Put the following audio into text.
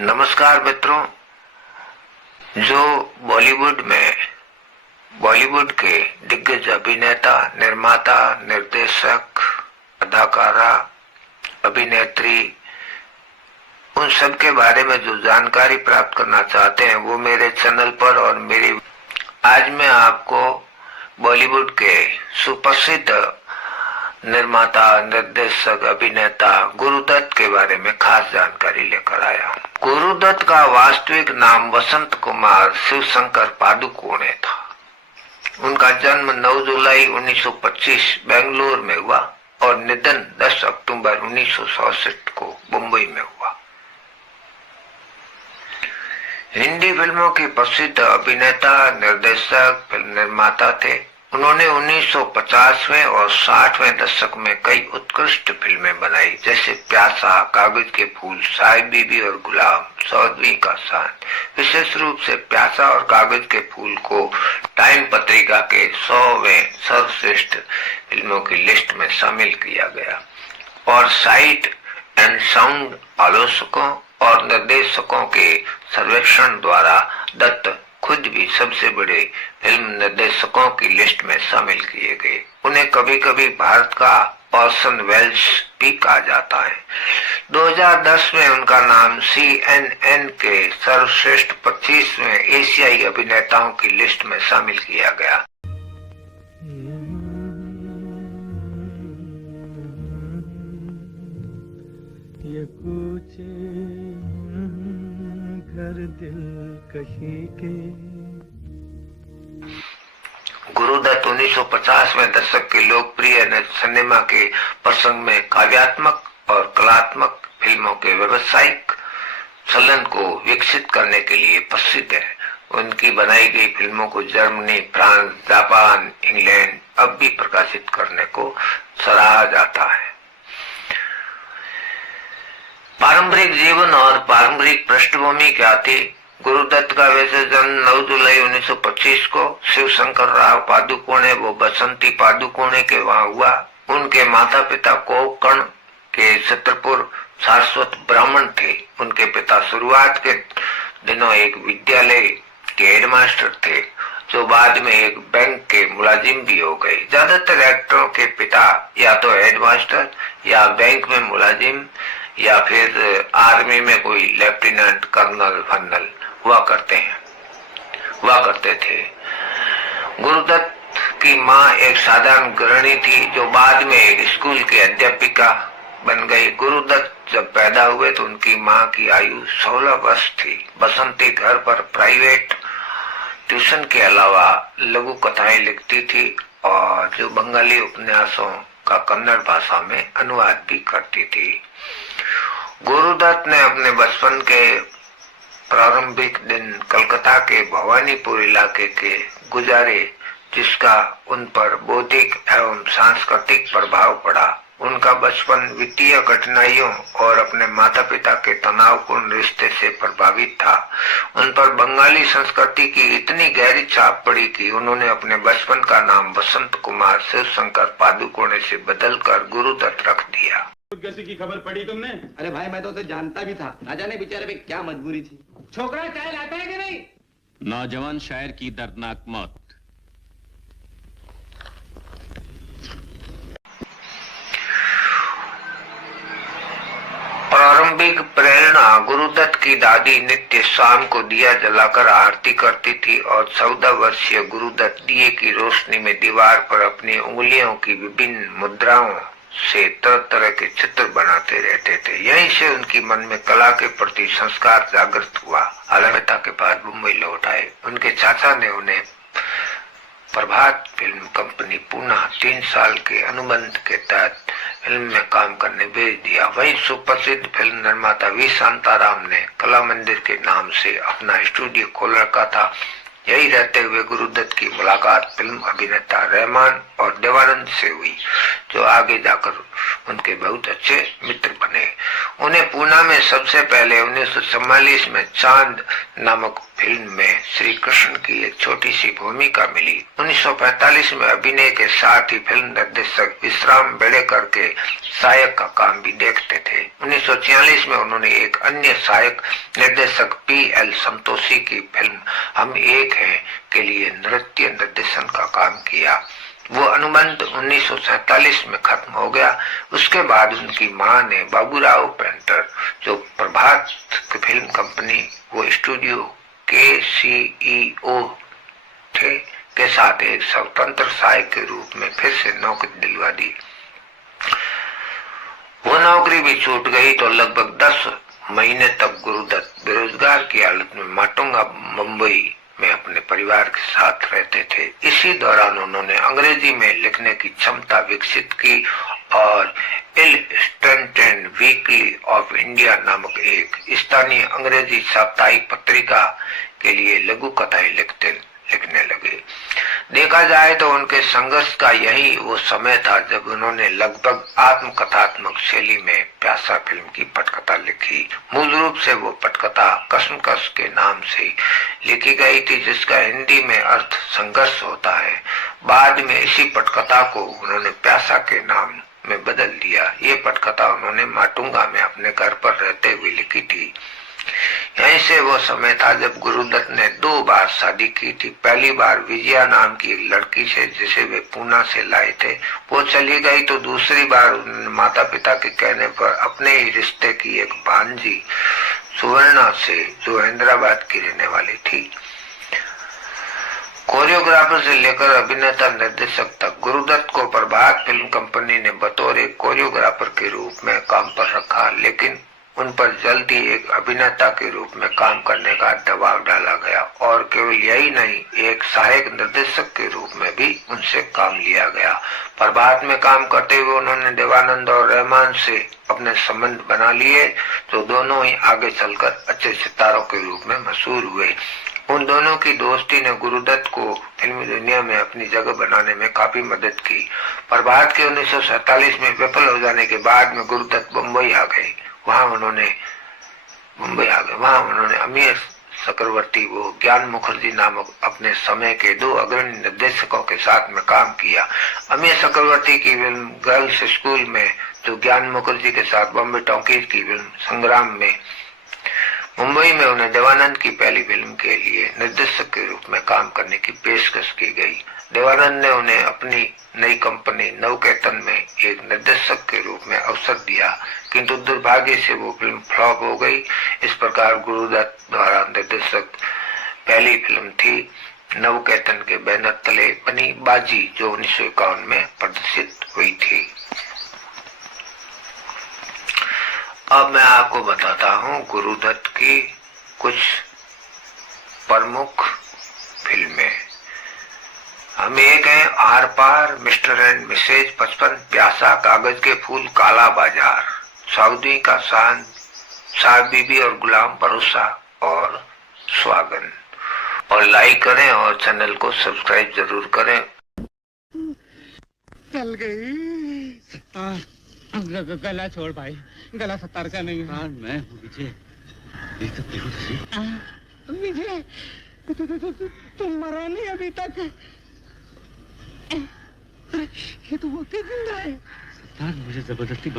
नमस्कार मित्रों। जो बॉलीवुड के दिग्गज अभिनेता, निर्माता, निर्देशक, अदाकारा, अभिनेत्री, उन सब के बारे में जो जानकारी प्राप्त करना चाहते हैं वो मेरे चैनल पर और आज मैं आपको बॉलीवुड के सुप्रसिद्ध निर्माता, निर्देशक, अभिनेता गुरुदत्त के बारे में खास जानकारी लेकर आया हूँ। गुरुदत्त का वास्तविक नाम वसंत कुमार शिवशंकर पादुकोणे था। उनका जन्म 9 जुलाई 1925 बेंगलुरु में हुआ और निधन 10 अक्टूबर 1967 को मुंबई में हुआ। हिंदी फिल्मों के प्रसिद्ध अभिनेता, निर्देशक, फिल्म निर्माता थे। उन्होंने 1950वें और 60वें दशक में कई उत्कृष्ट फिल्में बनाई, जैसे प्यासा, कागज के फूल, साहिब बीबी और गुलाम, चौदहवीं का चांद। विशेष रूप से प्यासा और कागज के फूल को टाइम पत्रिका के 100वें सर्वश्रेष्ठ फिल्मों की लिस्ट में शामिल किया गया और साइट एंड साउंड आलोचकों और निर्देशकों के सर्वेक्षण द्वारा दत्त खुद भी सबसे बड़े फिल्म निर्देशकों की लिस्ट में शामिल किए गए। उन्हें कभी कभी भारत का ऑर्सन वेल्स भी कहा जाता है। 2010 में उनका नाम CNN के सर्वश्रेष्ठ 25वें एशियाई अभिनेताओं की लिस्ट में शामिल किया गया। ये पूछे घर दिल कशी के। गुरुदत्त 1950वें दशक के लोकप्रिय सिनेमा के प्रसंग में काव्यात्मक और कलात्मक फिल्मों के व्यावसायिक चलन को विकसित करने के लिए प्रसिद्ध है। उनकी बनाई गई फिल्मों को जर्मनी, फ्रांस, जापान, इंग्लैंड अब भी प्रकाशित करने को सराहा जाता है। पारंपरिक जीवन और पारंपरिक पृष्ठभूमि क्या थी? गुरुदत्त का वैसे जन्म 9 जुलाई 1925 को शिवशंकर राव पादुकोणे व बसंती पादुकोणे के वहां हुआ। उनके माता पिता कोंकण के छत्रपुर सारस्वत ब्राह्मण थे। उनके पिता शुरुआत के दिनों एक विद्यालय के हेडमास्टर थे, जो बाद में एक बैंक के मुलाजिम भी हो गए। ज्यादातर एक्टरों के पिता या तो हेडमास्टर या बैंक में मुलाजिम या फिर आर्मी में कोई लेफ्टिनेंट, कर्नल, फर्नल हुआ करते थे। गुरुदत्त की माँ एक साधारण गृहिणी थी, जो बाद में एक स्कूल की अध्यापिका बन गई। गुरुदत्त जब पैदा हुए तो उनकी माँ की आयु 16 वर्ष थी। बसंती घर पर प्राइवेट ट्यूशन के अलावा लघु कथाएं लिखती थी और जो बंगाली उपन्यासों का कन्नड़ भाषा में अनुवाद भी करती थी। गुरुदत्त ने अपने बचपन के प्रारंभिक दिन कलकत्ता के भवानीपुर इलाके के गुजारे, जिसका उन पर बौद्धिक एवं सांस्कृतिक प्रभाव पड़ा। उनका बचपन वित्तीय कठिनाइयों और अपने माता पिता के तनावपूर्ण रिश्ते से प्रभावित था। उन पर बंगाली संस्कृति की इतनी गहरी छाप पड़ी कि उन्होंने अपने बचपन का नाम वसंत कुमार शिवशंकर पादुकोणे से बदलकर गुरुदत्त रख दिया। कैसी की खबर पड़ी तुमने? अरे भाई, मैं तो उसे जानता भी था। ना जाने बेचारे पे क्या मजबूरी थी। छोकरा चाय लाता है कि नहीं? नौजवान शायर की दर्दनाक मौत। प्रारंभिक प्रेरणा गुरुदत्त की दादी नित्य शाम को दिया जलाकर आरती करती थी और 14 वर्षीय गुरुदत्त दिए की रोशनी में दीवार पर अपनी उंगलियों की विभिन्न मुद्राओं से तरह तरह के चित्र बनाते रहते थे। यहीं से उनकी मन में कला के प्रति संस्कार जागृत हुआ। अलविदा के बाद मुंबई लौट आए। उनके चाचा ने उन्हें प्रभात फिल्म कंपनी पूना 3 साल के अनुबंध के तहत फिल्म में काम करने भेज दिया। वहीं सुप्रसिद्ध फिल्म निर्माता वी शांताराम ने कला मंदिर के नाम से अपना स्टूडियो खोल रखा था। यही रहते हुए गुरुदत्त की मुलाकात फिल्म अभिनेता रहमान और देवानंद से हुई, जो आगे जाकर उनके बहुत अच्छे मित्र बने। उन्हें पूना में सबसे पहले 1944 में चांद नामक फिल्म में श्री कृष्ण की एक छोटी सी भूमिका मिली। 1945 में अभिनय के साथ ही फिल्म निर्देशक विश्राम बेड़ेकर के सहायक का काम भी देखते थे। 1946 में उन्होंने एक अन्य सहायक निर्देशक P.L. संतोषी की फिल्म हम एक हैं के लिए नृत्य निर्देशन का काम किया। वो अनुबंध 1947 में खत्म हो गया। उसके बाद उनकी मां ने बाबूराव पेंटर, जो प्रभात फिल्म कंपनी वो स्टूडियो KCEO थे, के साथ एक स्वतंत्र सहायक के रूप में फिर से नौकरी दिलवा दी। वो नौकरी भी छूट गई तो लगभग 10 महीने तक गुरुदत्त बेरोजगार की हालत में माटुंगा मुंबई में अपने परिवार के साथ रहते थे। इसी दौरान उन्होंने अंग्रेजी में लिखने की क्षमता विकसित की और इलस्ट्रेटेड वीकली ऑफ इंडिया नामक एक स्थानीय अंग्रेजी साप्ताहिक पत्रिका के लिए लघु कथाएं लिखने लगे। देखा जाए तो उनके संघर्ष का यही वो समय था जब उन्होंने लगभग आत्मकथात्मक शैली में प्यासा फिल्म की पटकथा लिखी। मूल रूप से वो पटकथा कसमकस के नाम से लिखी गई थी, जिसका हिंदी में अर्थ संघर्ष होता है। बाद में इसी पटकथा को उन्होंने प्यासा के नाम में बदल दिया। ये पटकथा उन्होंने माटुंगा में अपने घर पर रहते हुए लिखी थी। यहीं से वो समय था जब गुरुदत्त ने 2 बार शादी की थी। पहली बार विजया नाम की एक लड़की से, जिसे वे पूना से लाए थे, वो चली गई तो दूसरी बार उन्होंने माता पिता के कहने पर अपने ही रिश्ते की एक भांजी सुवर्णा से, जो हैदराबाद की रहने वाली थी। कोरियोग्राफर से लेकर अभिनेता निर्देशक तक गुरुदत्त को प्रभात फिल्म कंपनी ने बतौर एक कोरियोग्राफर के रूप में काम पर रखा, लेकिन उन पर जल्द ही एक अभिनेता के रूप में काम करने का दबाव डाला गया और केवल यही नहीं, एक सहायक निर्देशक के रूप में भी उनसे काम लिया गया। प्रभात में काम करते हुए उन्होंने देवानंद और रहमान से अपने संबंध बना लिए, जो दोनों ही आगे चलकर अच्छे सितारों के रूप में मशहूर हुए। उन दोनों की दोस्ती ने गुरुदत्त को फिल्मी दुनिया में अपनी जगह बनाने में काफी मदद की। प्रभात के 1947 में विफल हो जाने के बाद में गुरुदत्त मुंबई आ गए। वहां उन्होंने अमीर चक्रवर्ती वो ज्ञान मुखर्जी नामक अपने समय के 2 अग्रणी निर्देशकों के साथ में काम किया। अमीर चक्रवर्ती की फिल्म गर्ल्स स्कूल में, जो ज्ञान मुखर्जी के साथ बॉम्बे टॉकीज की फिल्म संग्राम में, मुंबई में उन्हें देवानंद की पहली फिल्म के लिए निर्देशक के रूप में काम करने की पेशकश की गई। देवानंद ने उन्हें अपनी नई कंपनी नवकेतन में एक निर्देशक के रूप में अवसर दिया, किंतु दुर्भाग्य से वो फिल्म फ्लॉप हो गई। इस प्रकार गुरुदत्त द्वारा निर्देशक पहली फिल्म थी नवकेतन के बैनर तले बनी बाजी, जो 1951 में प्रदर्शित हुई थी। अब मैं आपको बताता हूँ गुरुदत्त की कुछ प्रमुख फिल्में। हम एक हैं Aar Paar, Mr and Mrs 55, Pyaasa, कागज के फूल, काला बाजार, सऊदी का शान, साहब बीबी और गुलाम भरोसा और स्वागन। और लाइक करें और चैनल को सब्सक्राइब जरूर करें। चल गई। गला छोड़ भाई, गला 70 का नहीं है। मैं हूँ विजय। ये सब देखो तो सही। विजय, तुम मरा नहीं अभी तक। ये तो वो जिंदा है। मुझे जबरदस्ती